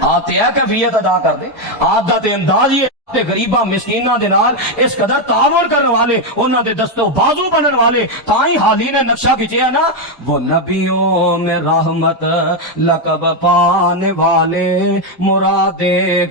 آپ تے ہے کیفیت ادا کر دے، آپ دا تے انداز ہی تے غریباں مسکیناں دے نال اس قدر تعاون کرنے والے، انہاں دے دستو بازو بنن والے، تاں ہی حالی نے نقشہ کھچیا نا، وہ نبیوں میں رحمت لقب پانے والے، مراد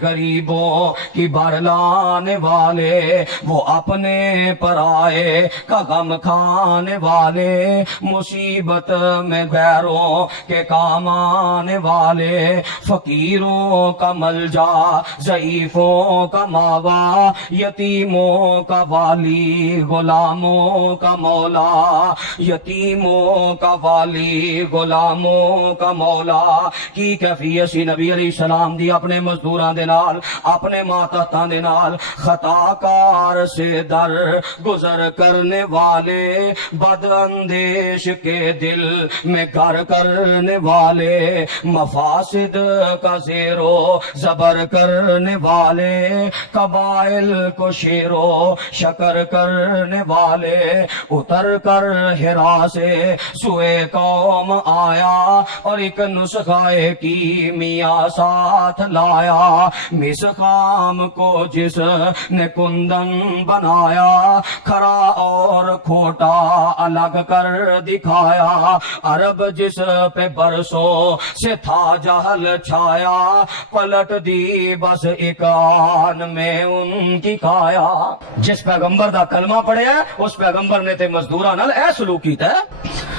غریبوں کی برلانے والے، وہ اپنے پرائے کا غم کھانے والے، مصیبت میں غیروں کے کام آنے والے، فقیروں کا ملجا، ضعیفوں کا ماوا، یتیموں کا والی، غلاموں کا مولا، یتیموں کا والی، غلاموں کا مولا کی کیفیت سی نبی علیہ السلام دی اپنے مزدوراں دے نال، اپنے ماتحتاں دے نال، خطا کار سے در گزر کرنے والے، بد اندیش کے دل میں گھر کرنے والے، مفاسد کا زیر و زبر کرنے والے، قبائل کو شیر و شکر کرنے والے، اتر کر ہرا سے سوئے قوم آیا، اور ایک نسخہ کیمیا ساتھ لایا، مسقام کو جس نے کندن بنایا، کھرا اور کھوٹا الگ کر دکھایا، عرب جس پہ برسوں سے تھا جہل چھایا، پلٹ دی بس ایک آن میں ان کی کایا۔ جس پیغمبر دا کلمہ پڑھیا اس پیغمبر نے تے مزدوراں نال اے سلوک کیتا ہے۔